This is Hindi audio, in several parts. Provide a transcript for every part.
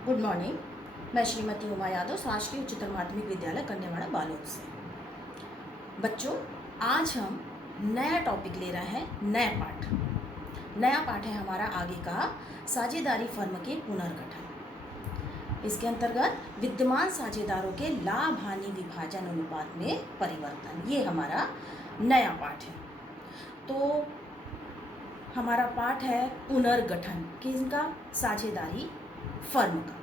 Good morning. मैं श्रीमती उमा यादव, शासकीय उच्चतर माध्यमिक विद्यालय कन्यावाड़ा बालोद से। बच्चों, आज हम नया टॉपिक ले रहे हैं, नया पाठ है हमारा आगे का साझेदारी फर्म के पुनर्गठन। इसके अंतर्गत विद्यमान साझेदारों के लाभ हानि विभाजन अनुपात में परिवर्तन, ये हमारा नया पाठ है। तो हमारा पाठ है पुनर्गठन किसका? साझेदारी फर्म का।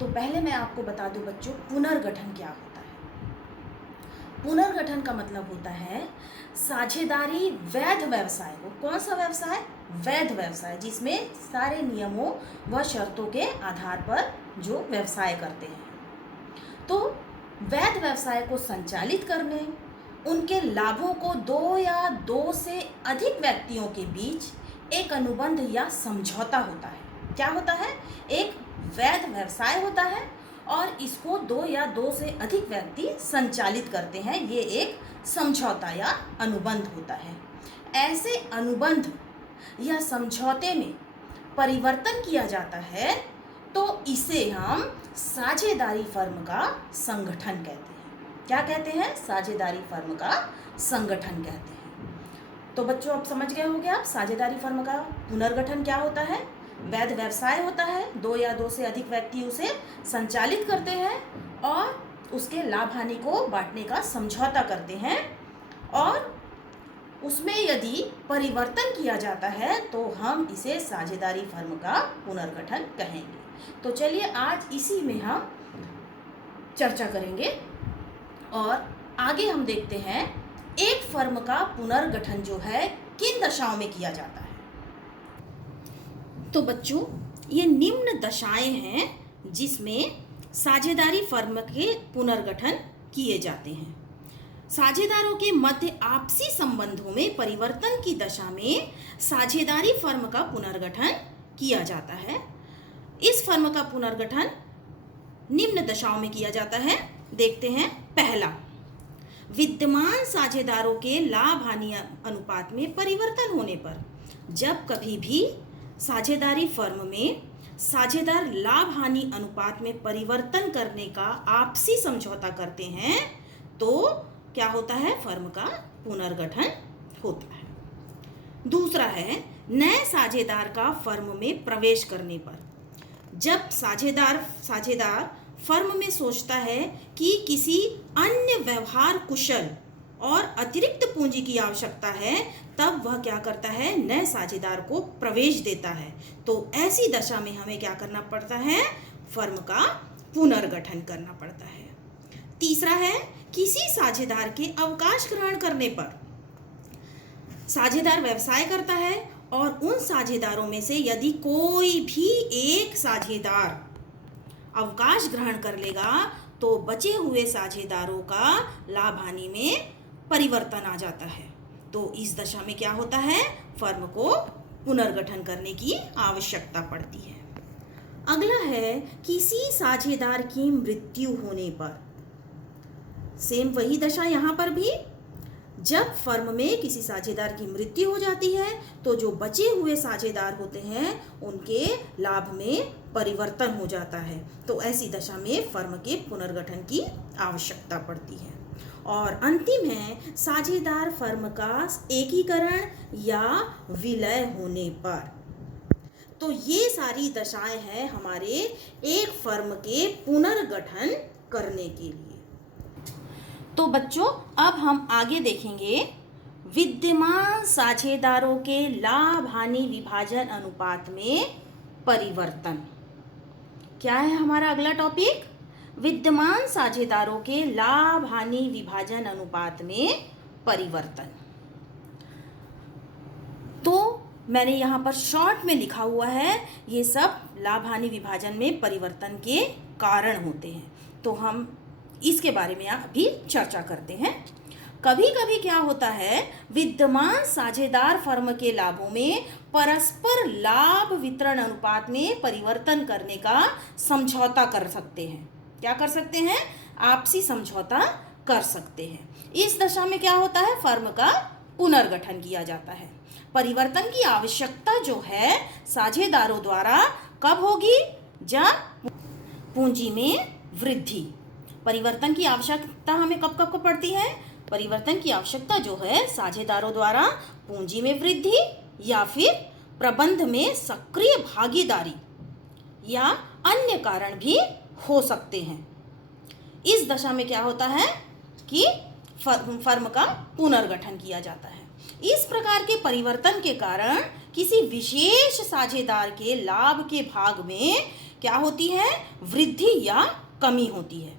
तो पहले मैं आपको बता दूं बच्चों, पुनर्गठन क्या होता है। पुनर्गठन का मतलब होता है साझेदारी वैध व्यवसाय को, कौन सा व्यवसाय? वैध व्यवसाय, जिसमें सारे नियमों व शर्तों के आधार पर जो व्यवसाय करते हैं। तो वैध व्यवसाय को संचालित करने, उनके लाभों को दो या दो से अधिक व्यक्तियों के बीच एक अनुबंध या समझौता होता है। क्या होता है? एक वैध व्यवसाय होता है और इसको दो या दो से अधिक व्यक्ति संचालित करते हैं। ये एक समझौता या अनुबंध होता है। ऐसे अनुबंध या समझौते में परिवर्तन किया जाता है तो इसे हम साझेदारी फर्म का संगठन कहते हैं। क्या कहते हैं? साझेदारी फर्म का संगठन कहते हैं। तो बच्चों, अब समझ गए होंगे आप साझेदारी फर्म का पुनर्गठन क्या होता है। वैध व्यवसाय होता है, दो या दो से अधिक व्यक्ति उसे संचालित करते हैं और उसके लाभ हानि को बांटने का समझौता करते हैं, और उसमें यदि परिवर्तन किया जाता है तो हम इसे साझेदारी फर्म का पुनर्गठन कहेंगे। तो चलिए आज इसी में हम चर्चा करेंगे और आगे हम देखते हैं एक फर्म का पुनर्गठन जो है किन दशाओं में किया जाता है। तो बच्चों, ये निम्न दशाएं हैं जिसमें साझेदारी फर्म के पुनर्गठन किए जाते हैं। साझेदारों के मध्य आपसी संबंधों में परिवर्तन की दशा में साझेदारी फर्म का पुनर्गठन किया जाता है। इस फर्म का पुनर्गठन निम्न दशाओं में किया जाता है। देखते हैं। पहला, विद्यमान साझेदारों के लाभ हानि अनुपात में परिवर्तन होने पर। जब कभी भी साझेदारी फर्म में साझेदार लाभ हानि अनुपात में परिवर्तन करने का आपसी समझौता करते हैं तो क्या होता है? फर्म का पुनर्गठन होता है। दूसरा है नए साझेदार का फर्म में प्रवेश करने पर। जब साझेदार फर्म में सोचता है कि किसी अन्य व्यवहार कुशल और अतिरिक्त पूंजी की आवश्यकता है, तब वह क्या करता है? नए साझेदार को प्रवेश देता है। तो ऐसी दशा में हमें क्या करना पड़ता है? फर्म का पुनर्गठन करना पड़ता है। तीसरा है किसी साझेदार के अवकाश ग्रहण करने पर। साझेदार व्यवसाय करता है और उन साझेदारों में से यदि कोई भी एक साझेदार अवकाश ग्रहण कर लेगा तो बचे हुए साझेदारों का लाभ हानि में परिवर्तन आ जाता है। तो इस दशा में क्या होता है? फर्म को पुनर्गठन करने की आवश्यकता पड़ती है। अगला है किसी साझेदार की मृत्यु होने पर। सेम वही दशा यहाँ पर भी। जब फर्म में किसी साझेदार की मृत्यु हो जाती है तो जो बचे हुए साझेदार होते हैं उनके लाभ में परिवर्तन हो जाता है। तो ऐसी दशा में फर्म के पुनर्गठन की आवश्यकता पड़ती है। और अंतिम है साझेदार फर्म का एकीकरण या विलय होने पर। तो ये सारी दशाएं हैं हमारे एक फर्म के पुनर्गठन करने के लिए। तो बच्चों, अब हम आगे देखेंगे विद्यमान साझेदारों के लाभ हानि विभाजन अनुपात में परिवर्तन। क्या है हमारा अगला टॉपिक? विद्यमान साझेदारों के लाभ हानि विभाजन अनुपात में परिवर्तन। तो मैंने यहाँ पर शॉर्ट में लिखा हुआ है, ये सब लाभ हानि विभाजन में परिवर्तन के कारण होते हैं। तो हम इसके बारे में अभी चर्चा करते हैं। कभी कभी क्या होता है, विद्यमान साझेदार फर्म के लाभों में परस्पर लाभ वितरण अनुपात में परिवर्तन करने का समझौता कर सकते हैं। क्या कर सकते हैं? आपसी समझौता कर सकते हैं। इस दशा में क्या होता है? फर्म का पुनर्गठन किया जाता है। परिवर्तन की आवश्यकता जो है साझेदारों द्वारा कब होगी? जब पूंजी में वृद्धि। परिवर्तन की आवश्यकता हमें कब कब को पड़ती है? परिवर्तन की आवश्यकता जो है साझेदारों द्वारा पूंजी में वृद्धि या फिर प्रबंध में सक्रिय भागीदारी या अन्य कारण भी हो सकते हैं। इस दशा में क्या होता है कि फर्म का पुनर्गठन किया जाता है। इस प्रकार के परिवर्तन के कारण किसी विशेष साझेदार के लाभ के भाग में क्या होती है? वृद्धि या कमी होती है।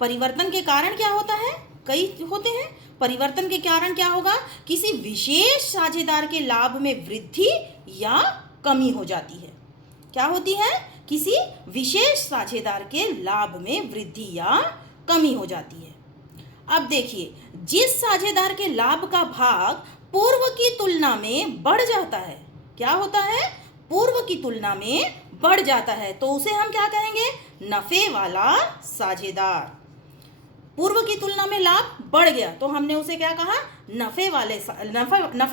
परिवर्तन के कारण क्या होता है? कई होते हैं। परिवर्तन के कारण क्या होगा? किसी विशेष साझेदार के लाभ में वृद्धि या कमी हो जाती है। क्या होती है? किसी विशेष साझेदार के लाभ में वृद्धि या कमी हो जाती है। अब देखिए, जिस साझेदार के लाभ का भाग पूर्व की तुलना में बढ़ जाता है, क्या होता है? पूर्व की तुलना में बढ़ जाता है, तो उसे हम क्या कहेंगे? नफे वाला साझेदार। पूर्व की तुलना में लाभ बढ़ गया तो हमने उसे क्या कहा? नफे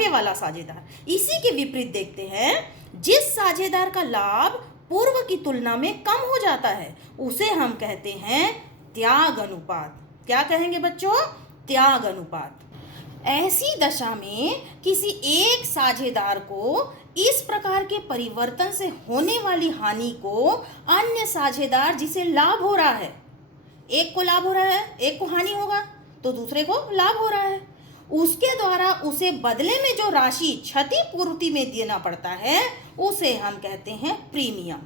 वाला साझेदार। इसी के विपरीत देखते हैं, जिस साझेदार का लाभ पूर्व की तुलना में कम हो जाता है उसे हम कहते हैं त्याग अनुपात। क्या कहेंगे बच्चों? त्याग अनुपात। ऐसी दशा में किसी एक साझेदार को इस प्रकार के परिवर्तन से होने वाली हानि को अन्य साझेदार जिसे लाभ हो रहा है, एक को लाभ हो रहा है, एक को हानि होगा तो दूसरे को लाभ हो रहा है, उसके द्वारा उसे बदले में जो राशि क्षतिपूर्ति में देना पड़ता है उसे हम कहते हैं प्रीमियम।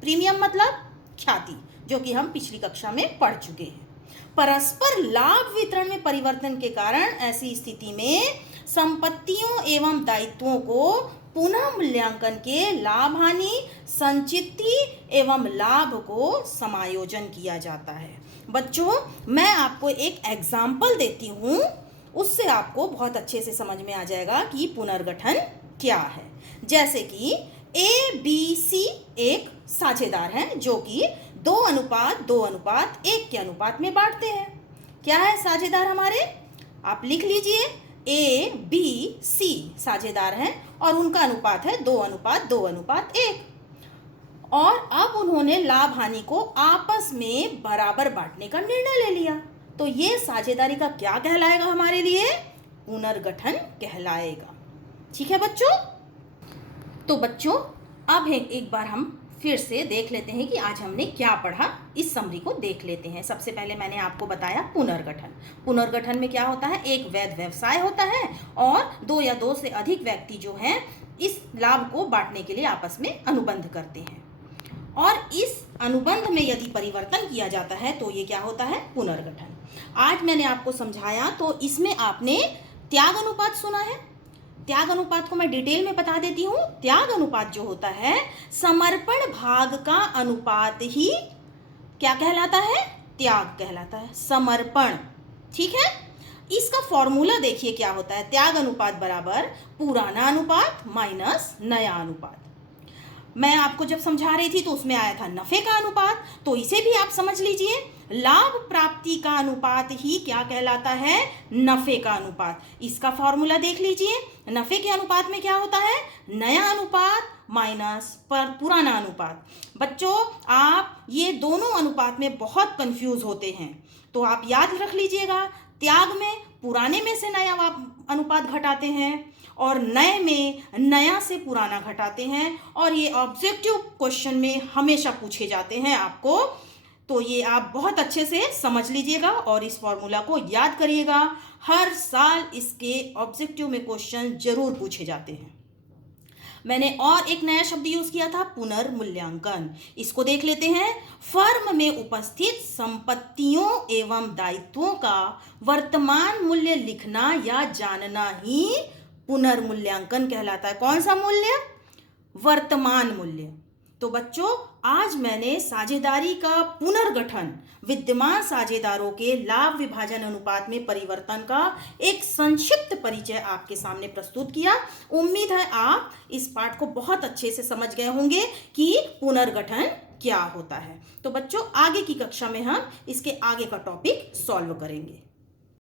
प्रीमियम मतलब ख्याति, जो कि हम पिछली कक्षा में पढ़ चुके हैं। परस्पर लाभ वितरण में परिवर्तन के कारण ऐसी स्थिति में संपत्तियों एवं दायित्वों को पुनः मूल्यांकन के लाभ हानि संचिति एवं लाभ को समायोजन किया जाता है। बच्चों, मैं आपको एक एग्जाम्पल देती हूँ, उससे आपको बहुत अच्छे से समझ में आ जाएगा कि पुनर्गठन क्या है। जैसे कि ABC एक साझेदार हैं जो कि 2:2:1 के अनुपात में बांटते हैं। क्या है साझेदार हमारे? आप लिख लीजिए, ABC साझेदार हैं और उनका अनुपात है 2:2:1। और अब उन्होंने लाभ हानि को आपस में बराबर बांटने का निर्णय ले लिया, तो ये साझेदारी का क्या कहलाएगा हमारे लिए? पुनर्गठन कहलाएगा। ठीक है बच्चों? तो बच्चों, अब एक बार हम फिर से देख लेते हैं कि आज हमने क्या पढ़ा। इस समरी को देख लेते हैं। सबसे पहले मैंने आपको बताया पुनर्गठन। पुनर्गठन में क्या होता है? एक वैध व्यवसाय होता है और 2 या 2 से अधिक व्यक्ति जो हैं इस लाभ को बांटने के लिए आपस में अनुबंध करते हैं, और इस अनुबंध में यदि परिवर्तन किया जाता है तो ये क्या होता है? पुनर्गठन। आज मैंने आपको समझाया, तो इसमें आपने त्याग अनुपात सुना है। त्याग अनुपात को मैं डिटेल में बता देती हूँ। त्याग अनुपात जो होता है, समर्पण भाग का अनुपात ही क्या कहलाता है? त्याग कहलाता है, समर्पण। ठीक है? इसका फॉर्मूला देखिए क्या होता है। त्याग अनुपात बराबर पुराना अनुपात माइनस नया अनुपात। मैं आपको जब समझा रही थी तो उसमें आया था नफे का अनुपात, तो इसे भी आप समझ लीजिए। लाभ प्राप्ति का अनुपात ही क्या कहलाता है? नफे का अनुपात। इसका फॉर्मूला देख लीजिए। नफे के अनुपात में क्या होता है? नया अनुपात माइनस पुराना अनुपात। बच्चों, आप ये दोनों अनुपात में बहुत कंफ्यूज होते हैं, तो आप याद रख लीजिएगा। त्याग में पुराने में से नया अनुपात घटाते हैं और नए में नया से पुराना घटाते हैं, और ये ऑब्जेक्टिव क्वेश्चन में हमेशा पूछे जाते हैं आपको। तो ये आप बहुत अच्छे से समझ लीजिएगा और इस फॉर्मूला को याद करिएगा। हर साल इसके ऑब्जेक्टिव में क्वेश्चन जरूर पूछे जाते हैं। मैंने और एक नया शब्द यूज किया था, पुनर्मूल्यांकन। इसको देख लेते हैं। फर्म में उपस्थित संपत्तियों एवं दायित्वों का वर्तमान मूल्य लिखना या जानना ही पुनर्मूल्यांकन कहलाता है। कौन सा मूल्य? वर्तमान मूल्य। तो बच्चों, आज मैंने साझेदारी का पुनर्गठन, विद्यमान साझेदारों के लाभ विभाजन अनुपात में परिवर्तन का एक संक्षिप्त परिचय आपके सामने प्रस्तुत किया। उम्मीद है आप इस पाठ को बहुत अच्छे से समझ गए होंगे कि पुनर्गठन क्या होता है। तो बच्चों, आगे की कक्षा में हम इसके आगे का टॉपिक सॉल्व करेंगे।